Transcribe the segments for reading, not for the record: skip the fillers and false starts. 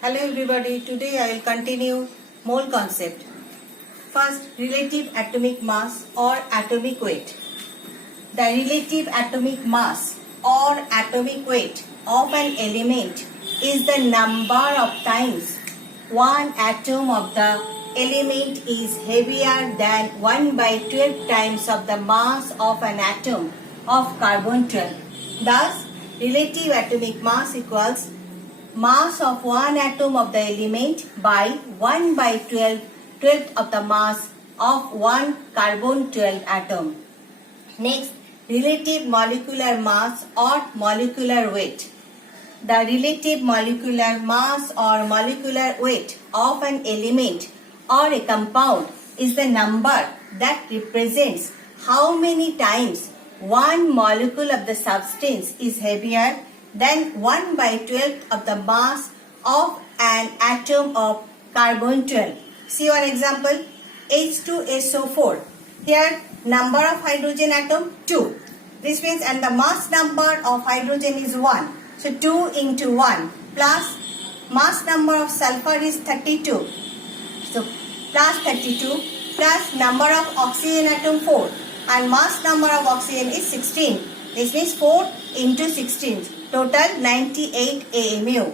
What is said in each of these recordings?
Hello everybody, today I will continue mole concept. First, relative atomic mass or atomic weight. The relative atomic mass or atomic weight of an element is the number of times one atom of the element is heavier than 1 by 12 times of the mass of an atom of carbon-12. Thus, relative atomic mass equals mass of one atom of the element by 1 by 12th of the mass of one carbon-12 atom. Next, relative molecular mass or molecular weight. The relative molecular mass or molecular weight of an element or a compound is the number that represents how many times one molecule of the substance is heavier than 1 by 12th of the mass of an atom of carbon-12. See one example, H2SO4. Here number of hydrogen atom 2. This means and the mass number of hydrogen is 1. So 2 into 1 plus mass number of sulfur is 32. So plus 32 plus number of oxygen atom 4 and mass number of oxygen is 16. This means 4 into 16. Total 98 AMU.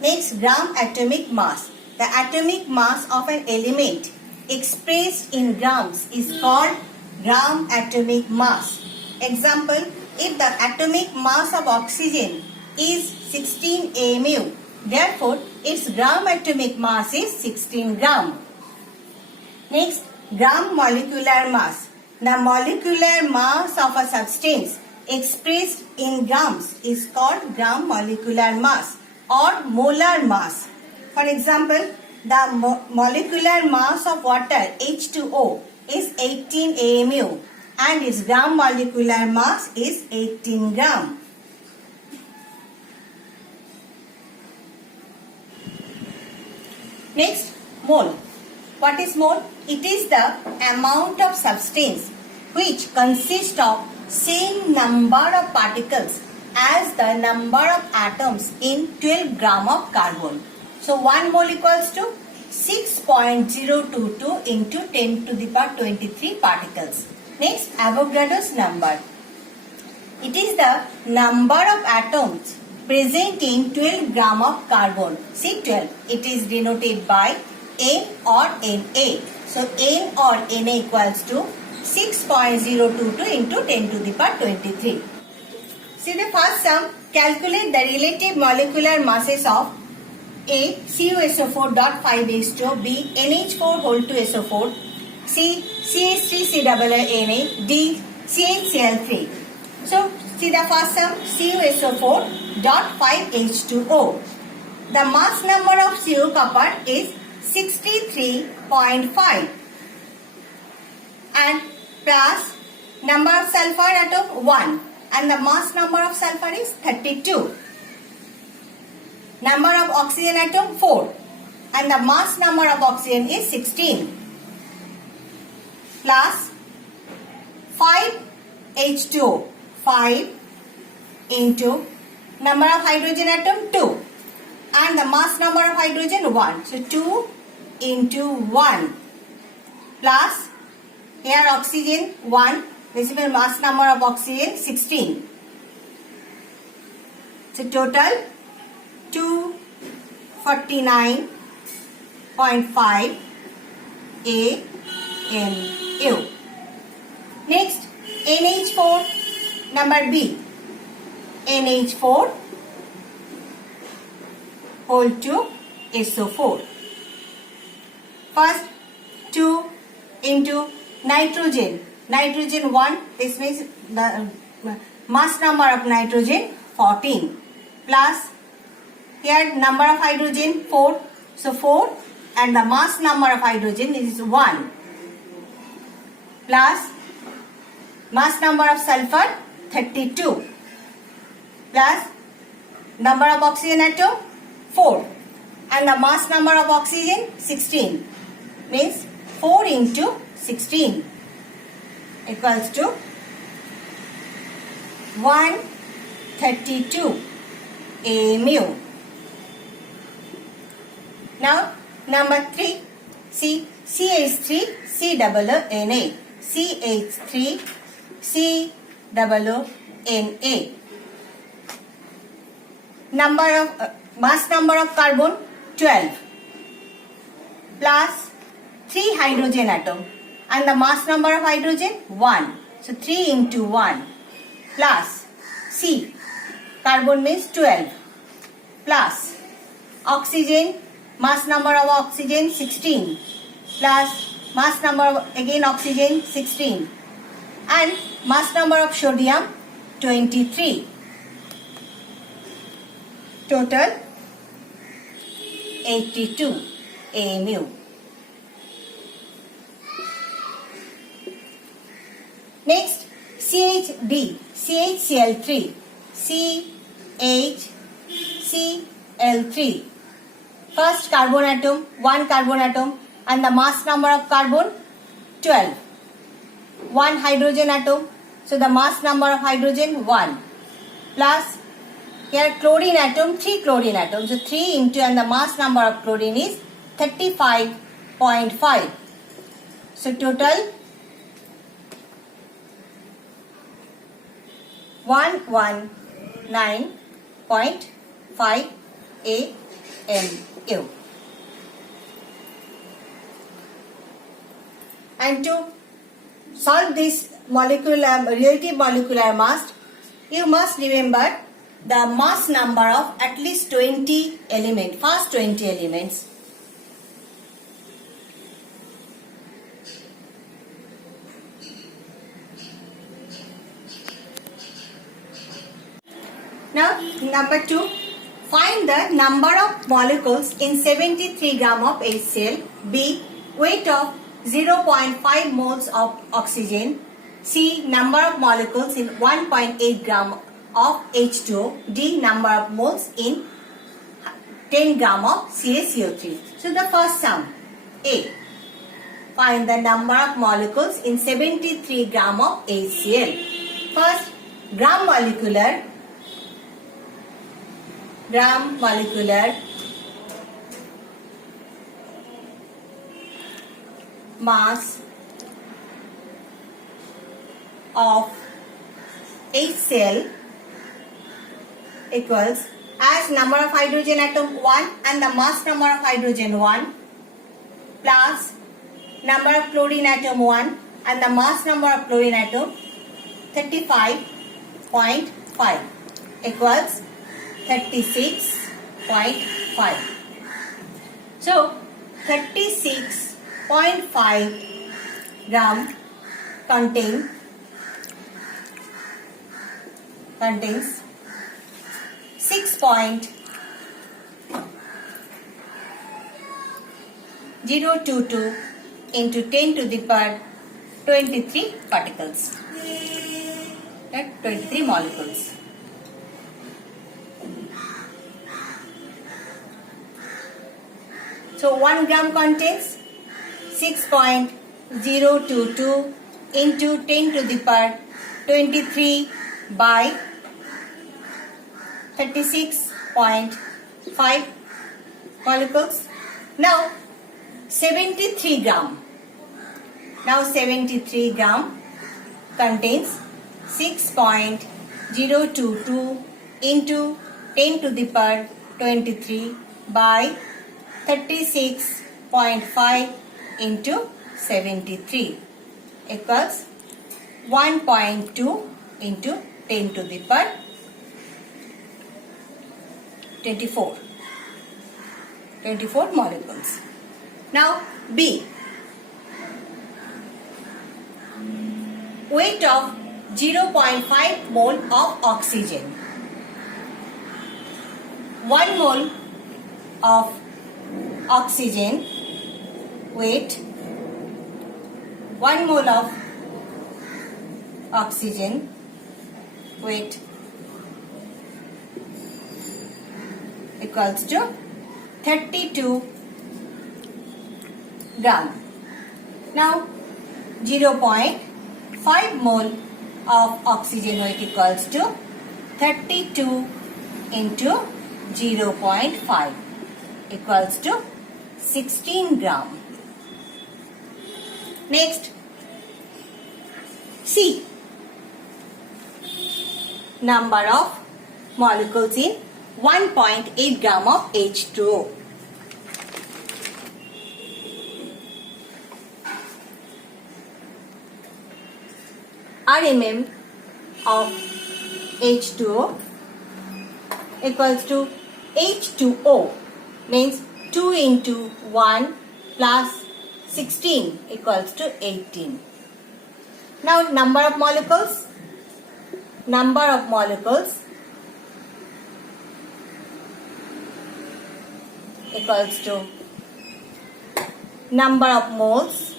Next, gram atomic mass. The atomic mass of an element expressed in grams is called gram atomic mass. Example, if the atomic mass of oxygen is 16 AMU, therefore its gram atomic mass is 16 gram. Next, gram molecular mass. The molecular mass of a substance expressed in grams is called gram molecular mass or molar mass. For example, the molecular mass of water H2O is 18 AMU and its gram molecular mass is 18 gram. Next, mole. What is mole? It is the amount of substance which consists of same number of particles as the number of atoms in 12 gram of carbon. So 1 mole equals to 6.022 into 10 to the power 23 particles. Next, Avogadro's number. It is the number of atoms present in 12 gram of carbon. See 12. It is denoted by N or Na. So N or Na equals to 6.022 into 10 to the power 23. See the first sum. Calculate the relative molecular masses of A. CuSO4.5H2O, B. NH4 whole 2 SO4, C. CH3COONA, D. CHCl3. So see the first sum. CuSO4.5H2O. The mass number of Cu copper is 63.5 and plus number of sulfur atom 1 and the mass number of sulfur is 32. Number of oxygen atom 4 and the mass number of oxygen is 16 plus 5 H2O 5 into number of hydrogen atom 2 and the mass number of hydrogen 1. So 2 into 1 plus here oxygen 1. This is the mass number of oxygen 16. So total 249.5 AMU. Next, NH4 number B. NH4 whole 2 SO4. First 2 into nitrogen. Nitrogen 1. This means the mass number of nitrogen 14 plus here number of hydrogen 4. So 4 and the mass number of hydrogen is 1 plus mass number of sulfur 32 plus number of oxygen atom 4 and the mass number of oxygen 16 means 4 into 16 equals to 132 AMU. Now number 3, see CH3 COONA, CH3 COONA. Number of mass number of carbon 12 plus 3 hydrogen atom and the mass number of hydrogen 1. So 3 into 1 plus C, carbon means 12, plus oxygen, mass number of oxygen 16, plus mass number of again oxygen 16, and mass number of sodium 23. Total 82 AMU. Next, CHD, CHCl3, CHCl3. First carbon atom, 1 carbon atom, and the mass number of carbon 12. 1 hydrogen atom, so the mass number of hydrogen 1. Plus, here chlorine atom, 3 chlorine atoms, so 3 into, and the mass number of chlorine is 35.5. So total 119.5 AMU. And to solve this relative molecular mass, you must remember the mass number of at least 20 elements, first 20 elements. Now, number 2, find the number of molecules in 73 gram of HCl. B, weight of 0.5 moles of oxygen. C, number of molecules in 1.8 gram of H2O. D, number of moles in 10 gram of CaCO3. So the first sum, A, find the number of molecules in 73 gram of HCl. First, gram molecular mass of HCl equals as number of hydrogen atom 1 and the mass number of hydrogen 1 plus number of chlorine atom 1 and the mass number of chlorine atom 35.5 equals 36.5. So 36.5 gram contains 6.022 into 10 to the power 23 particles. Right? 23 molecules. So 1 gram contains 6.022 into 10 to the power 23 by 36.5 molecules. Now 73 gram. Now 73 gram contains 6.022 into 10 to the power 23 by 36.5 into 73 equals 1.2 into 10 to the power 24 molecules. Now B, weight of 0.5 mole of oxygen. 1 mole of oxygen weight, 1 mole of oxygen weight equals to 32 gram. Now 0.5 mole of oxygen weight equals to 32 into 0.5 equals to 16 gram. Next, C. Number of molecules in 1.8 gram of H2O. RMM of H2O equals to H2O, means 2 into 1 plus 16 equals to 18. Now number of molecules equals to number of moles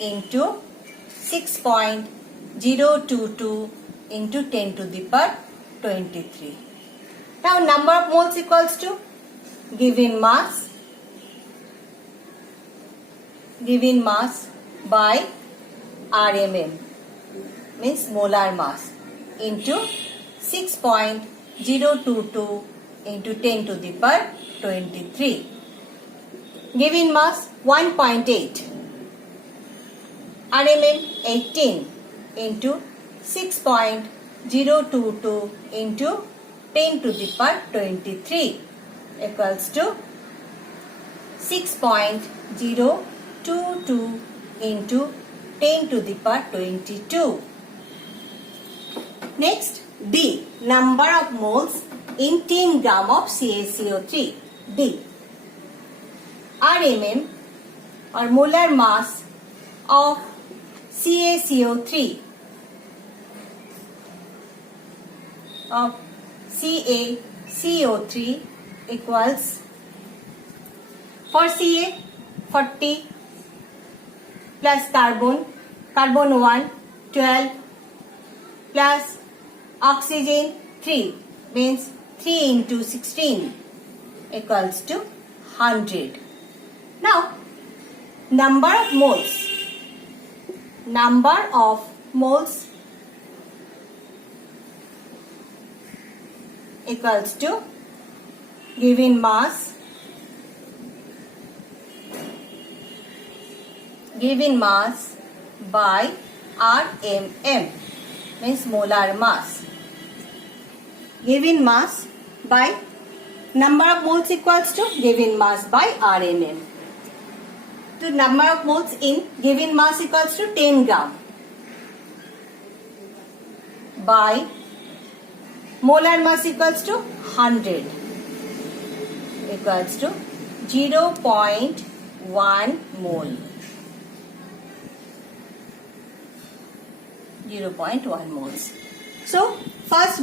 into 6.022 into 10 to the power 23. Now number of moles equals to given mass by RMM, means molar mass, into 6.022 into 10 to the power 23. Given mass 1.8, RMM 18 into 6.022 into 10 to the power 23 equals to 6.022 into 10 to the power 22. Next, D. Number of moles in 10 gram of CaCO3. D. RMM or molar mass of CaCO3 equals, for Ca 40 plus carbon 1 12 plus oxygen 3, means 3 into 16 equals to 100. Now number of moles equals to given mass by RMM, means molar mass. Given mass by number of moles equals to given mass by RMM. So number of moles in given mass equals to 10 gram by molar mass equals to 100 equals to 0.1 mole. 0.1 moles. So first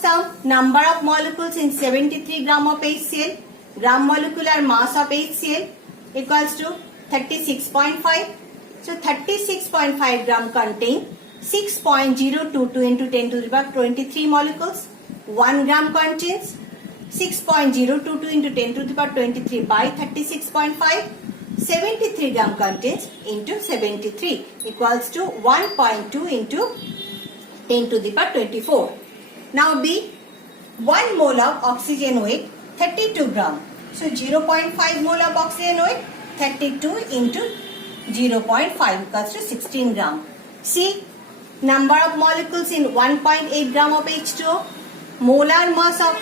sum, number of molecules in 73 gram of HCl, gram molecular mass of HCl equals to 36.5. So 36.5 gram contain 6.022 into 10 to the power 23 molecules. 1 gram contains 6.022 into 10 to the power 23 by 36.5. 73 gram contains into 73 equals to 1.2 into 10 to the power 24. Now B, 1 mole of oxygen weight 32 gram. So 0.5 mole of oxygen weight 32 into 0.5 equals to 16 gram. C, number of molecules in 1.8 gram of H2O. Molar mass of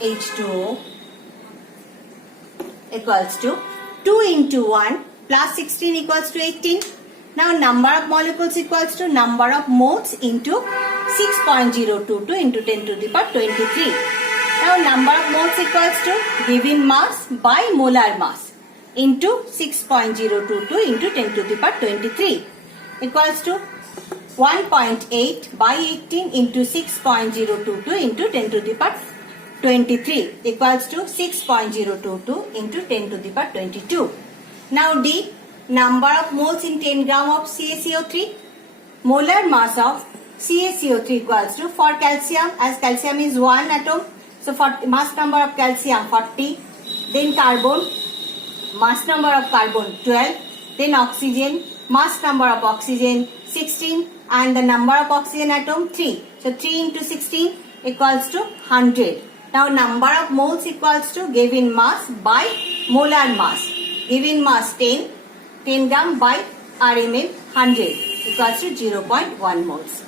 H2O equals to 2 into 1 plus 16 equals to 18. Now number of molecules equals to number of moles into 6.022 into 10 to the power 23. Now number of moles equals to given mass by molar mass into 6.022 into 10 to the power 23 equals to 1.8 by 18 into 6.022 into 10 to the power 23 equals to 6.022 into 10 to the power 22. Now D, number of moles in 10 gram of CaCO3. Molar mass of CaCO3 equals to, for calcium, as calcium is 1 atom, so mass number of calcium 40, then carbon, mass number of carbon 12, then oxygen Mass number of oxygen 16 and the number of oxygen atom 3. So 3 into 16 equals to 100. Now number of moles equals to given mass by molar mass. Given mass 10 gram by RMM 100 equals to 0.1 moles.